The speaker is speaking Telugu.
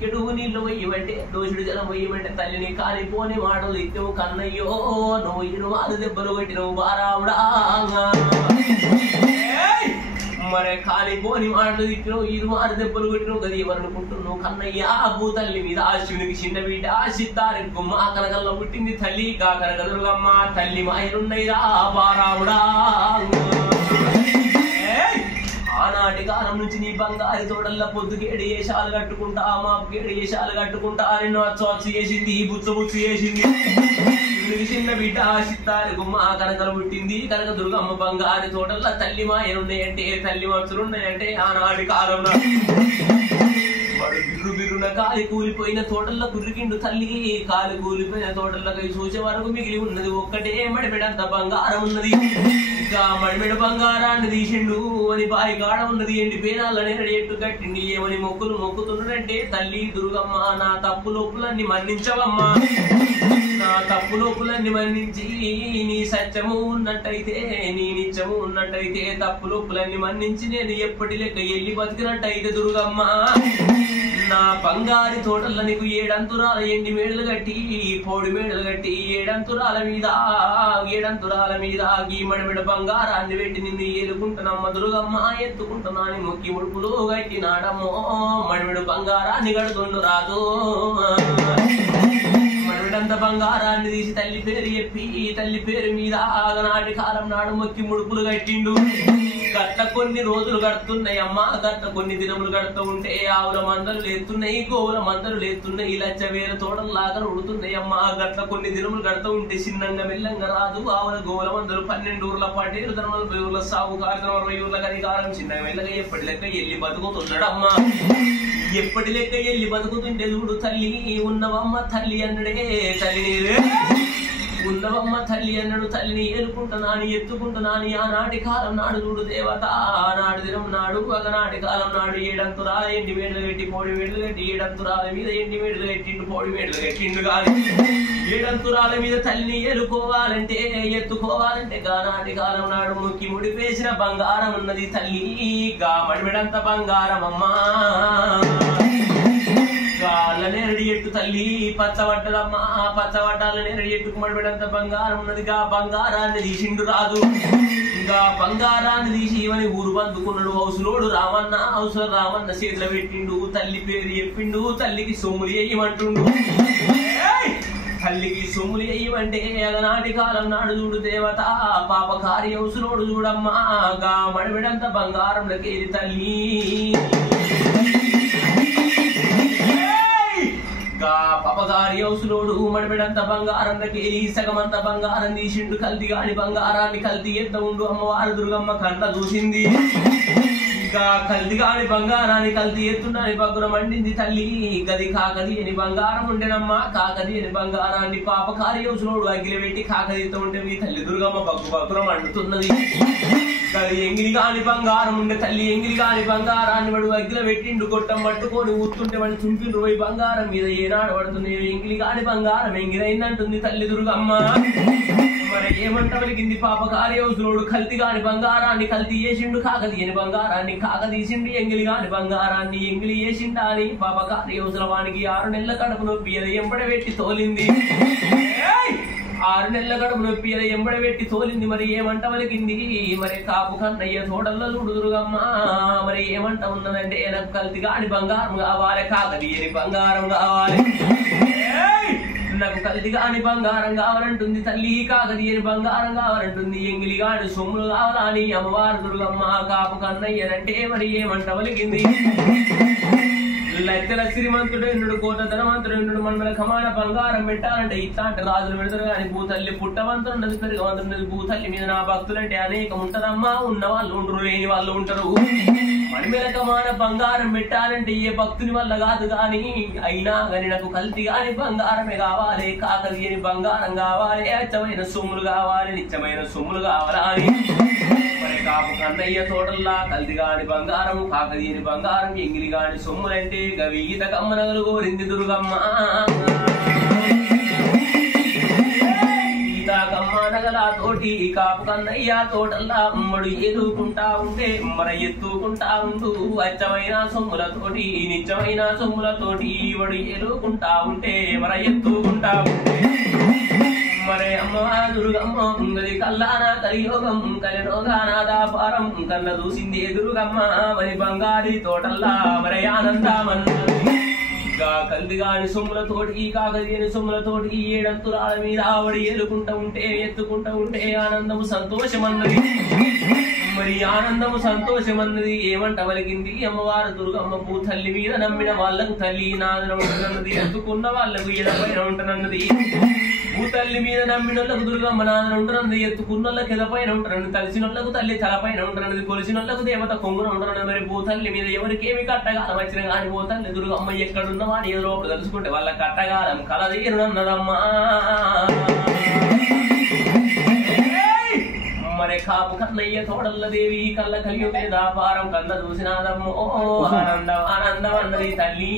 బుక్కెడు నీళ్లు పోయమంటే దోషుడు జలం పోయమంటే తల్లిని కాలిపోని మాటలు ఇచ్చావు కన్నయ్యో నువ్వు 26 దెబ్బలు కొట్టినవు బారావుడా మరి కాలిపోని మాటలు ఇచ్చినావు 26 దెబ్బలు కొట్టినావు కదా ఏమనుకుంటున్నావు కన్నయ్య భూతల్లి మీద శివునికి చిన్న బిడ్డ సిద్ధారెక్కుమ్మ కనకల్లో పుట్టింది తల్లి కనకదుర్గమ్మ తల్లి మాయనున్నైరా బారావుడా ఆనాటి కాలం నుంచి నీ బంగారి తోడల్ల పొద్దుకేడు ఏషాలు కట్టుకుంటా మా గేడు ఏషాలు కట్టుకుంటా నిన్ను అచ్చు చేసింది బుచ్చు చేసింది చిన్న బిడ్డ సిత్తారి గుమ్మ కనకలు పుట్టింది కనక దుర్గమ్మ బంగారి తోటల్లో తల్లి మాయనున్నాయంటే తల్లి మనుషులున్నాయంటే ఆనాటి కాలంలో బిర్రు బిర్రున కాలి కూలిపోయిన తోటల్లో కుర్రికిండు తల్లి కాలి కూలిపోయిన తోటల్లో చూసే వరకు మిగిలి ఉన్నది ఒక్కటే మడిమెడంత బంగారం ఉన్నది ఇంకా మడిమెడ బంగారాన్ని తీసిండు అని బాయి కాడ ఉన్నది ఎండి పేనాలని రెడీ కట్టిండి ఏమని మొక్కులు మొక్కుతున్నాడంటే తల్లి దుర్గమ్మ నా తప్పు లోపులన్నీ మన్నించవమ్మా నా తప్పు లోపులన్నీ మన్నించి నీ సత్యము ఉన్నట్టయితే నీ నిత్యము ఉన్నట్టయితే తప్పు లోపులన్నీ మన్నించి నేను ఎప్పటి లెక్క ఎల్లి బతికినట్టయితే దుర్గమ్మ నా బంగారి తోటల్లో నీకు 7 అంతురాల ఎండి మేడలు కట్టి పౌడి మేడలు కట్టి 7 అంతురాల మీద ఈ మడిమెడ బంగారాన్ని పెట్టి నిన్ను ఏలుకుంటున్నమ్మ దుర్గమ్మ ఎత్తుకుంటున్నా అని మొక్కి ముడుపులు కట్టినాడమ్మో మడిమెడ బంగారాన్ని కడుతుండు రాదు మడిమెడంత బంగారాన్ని తీసి తల్లి పేరు చెప్పి తల్లి పేరు మీద ఆగనాటి కాలం నాడు మొక్కి ముడుపులు కట్టిండు గట్ల కొన్ని రోజులు గడుతున్నాయి అమ్మ గట్ల కొన్ని దినములు గడుతూ ఉంటే ఆవుల మందలు లేస్తున్నాయి గోవుల మందలు లేస్తున్నాయి లచ్చ వేల తోటల్లాగా ఉడుతున్నాయి అమ్మ గట్ల కొన్ని దినములు గడుతూ ఉంటే చిన్నంగా మెల్లంగా రాదు ఆవుల గోవుల మందలు 12 ఊర్ల పటేరు 40 ఊర్ల సాగు కార్యక్రమం 60 ఊర్ల కనికారం చిన్నగా మెల్లగా ఎప్పటి లెక్క ఎల్లి బతుకుతున్నాడు అమ్మ ఎప్పటి లెక్క ఎల్లి బతుకుతుంటే చూడు తల్లి ఉన్నవమ్మ తల్లి అన్నడే తల్లి ఉన్నవమ్మ తల్లి అన్నాడు తల్లిని ఏలుకుంటున్నాను ఎత్తుకుంటున్నాను ఆనాటి కాలం నాడు చూడు దేవత ఆనాడు దినం నాడు ఒకనాటి కాలం నాడు 7 అంతురాల ఎండి మేడలు కట్టి పౌడి మేడలు కట్టి 7 అంతురాల మీద ఎండి మేడలు కట్టిండు పౌడి మేడలు కట్టిండు కానీ 7 అంతురాల మీద తల్లిని ఏలుకోవాలంటే ఎత్తుకోవాలంటే ఆనాటి కాలం నాడు ముక్కి ముడిపేసిన బంగారం ఉన్నది తల్లి గా మడిమెడంత బంగారం అమ్మా గాళ్ళనే రెడీ ఎట్టు తల్లి పచ్చబడ్డదమ్మా పచ్చబడ్డాలనే రెడీ ఎట్టుకు మడిపెడంత బంగారం ఉన్నదిగా బంగారాన్ని తీసిండు రాదు ఇంకా బంగారాన్ని తీసి ఇవని ఊరు బందుకున్నాడు హౌసులోడు రామన్న చేతిలో పెట్టిండు తల్లి పేరు చెప్పిండు తల్లికి సొమ్ములు వేయమంటుండు తల్లికి సొమ్ములు వేయమంటే అగనాటి కాలం నాడు చూడు దేవత పాపకారి హౌసులోడు చూడమ్మా గా మడిపెడంత బంగారంలోకి తల్లి పపగారి హౌసులోడు మడిపెడంత బంగారంలోకి సగమంత బంగారం తీసిండు కల్తీ కాని బంగారాన్ని కల్తీ ఎత్త ఉండు అమ్మవారు దుర్గమ్మ కంట చూసింది ఇంకా కల్తీ కాని బంగారాన్ని కల్తీ ఎత్తుండని పగ్గున మండింది తల్లి గది కాకది అని బంగారం ఉండేనమ్మ కాకది అని బంగారాన్ని పాపకారి హౌసులోడు అగ్గిలి పెట్టి కాకదితో ఉంటే మీ తల్లి దుర్గమ్మ బగ్గున మండుతున్నది ఎంగిలి కాని బంగారం ఉండే తల్లి ఎంగిలి కాని బంగారాన్ని వాడు అగ్గిల పెట్టిండు గొట్టం పట్టుకొని ఊతుంటే వాడు చుంపిండు పోయి బంగారం మీద ఏనాడు పడుతుంది ఎంగిలి కాని బంగారం ఎంగిలైందంటుంది తల్లి దుర్గమ్మ మరి ఏమంట వెలిగింది పాపకారి హౌసులోడు కల్తీ కాని బంగారాన్ని కల్తీ చేసిండు కాకతీయని బంగారాన్ని కాకతీసిండి ఎంగిలి కాని బంగారాన్ని ఎంగిలి చేసిండా అని పాపకారి హౌసుల వానికి 6 నెలల కడుపు నొప్పి అది ఎంబడబెట్టి తోలింది 6 నెలల గడుపు నొప్పి అది ఎంబడబెట్టి తోలింది మరి ఏమంట వలికింది మరి కాపు కన్నయ్య తోటల్లో చూడు దుర్గమ్మ మరి ఏమంట ఉన్నదంటే నాకు కల్తీ కాని బంగారం కావాలి కాకతీయని బంగారం కావాలి నాకు కల్తీ కాని బంగారం కావాలంటుంది తల్లి కాకతీయని బంగారం కావాలంటుంది ఎంగిలి కాని సొమ్ములు కావాలని అమ్మవారు దుర్గమ్మ కాపు కన్నయ్యనంటే మరి ఏమంట వలికింది లెక్కల శ్రీమంతుడు కోట ధనవంతుడు మనమల కమాన బంగారం పెట్టాలంటే ఇట్లాంటి రాజులు పెడతారు కానీ భూతల్లి పుట్టవంతున్నది పెరగవంతున్నది భూతల్లి మీద నా భక్తులంటే అనేకం ఉంటదమ్మా ఉన్న వాళ్ళు ఉండరు లేని వాళ్ళు ఉంటారు మనమల కమాన బంగారం పెట్టాలంటే ఏ భక్తుని వల్ల కాదు కానీ అయినా కానీ నాకు కల్తీ కాని బంగారమే కావాలి కాకతీయని బంగారం కావాలి అచ్చమైన సొమ్ములు కావాలి నిత్యమైన సొమ్ములు కావాలా అని మరి కాపు కన్నయ్య తోటల్లా కల్తీ కాని బంగారం కాకతీయని బంగారం ఎంగిలి కాని సొమ్ములంటే గవీత కమ్మనగలు కోరింది దుర్గమ్మ కమ్మనగల తోటి తోటి కాపు కన్నయ్య తోటల్లా ఉమ్మడు ఎదుకుంటా ఉంటే మన ఎత్తుకుంటా ఉంటూ అచ్చమైన సొమ్ములతోటి నిత్యమైన సొమ్ములతోటి వడు ఎదుకుంటా ఉంటే మన ఎత్తుకుంటా ఉంటే మరే అమ్మ దుర్గమ్మ ఉంగది కల్లాన కలియోగం కలినోగాన దాపారం కన్న చూసింది దుర్గమ్మ మరి బంగారి తోటల్లా మరే ఆనందమన్నది కల్దిగాని సొమ్ములతోటి కాకదేని సొమ్ములతోటి ఏడంతురాల మీద ఆవిడ ఏలుకుంటా ఉంటే ఎత్తుకుంటా ఉంటే ఆనందము సంతోషమన్నది మరి ఆనందము సంతోషమన్నది ఏమంట వలిగింది అమ్మవారు దుర్గమ్మకు తల్లి మీద నమ్మిన వాళ్ళకు తల్లి నాదన ఉంటున్నది ఎత్తుకున్న వాళ్ళకు ఎడపైన ఉంటున్నది భూతల్లి మీద నమ్మినోళ్ళకు దుర్గమ్మ నాదన ఉంటున్నది ఎత్తుకున్నోళ్ళకి ఎదపైన ఉంటున్నది కలిసినోళ్ళకు తల్లి తలపైన ఉంటున్నది కొలిసినోళ్ళకు దేవత కొంగున ఉంటున్నది మరి భూతల్లి మీద ఎవరికేమి కట్టగాలం వచ్చిన కానీ భూతల్లి దుర్గమ్మ ఎక్కడున్న వాడి ఏదో లోపల తెలుసుకుంటే వాళ్ళ కట్టగాలం కలదీరునన్నదమ్మా మరే కాపు కన్నయ్య తోడల్ల దేవి కళ్ళ కలియుగే దాపారం కన్న చూసినాదమ్మో ఆనందం ఆనందం అన్నది తల్లి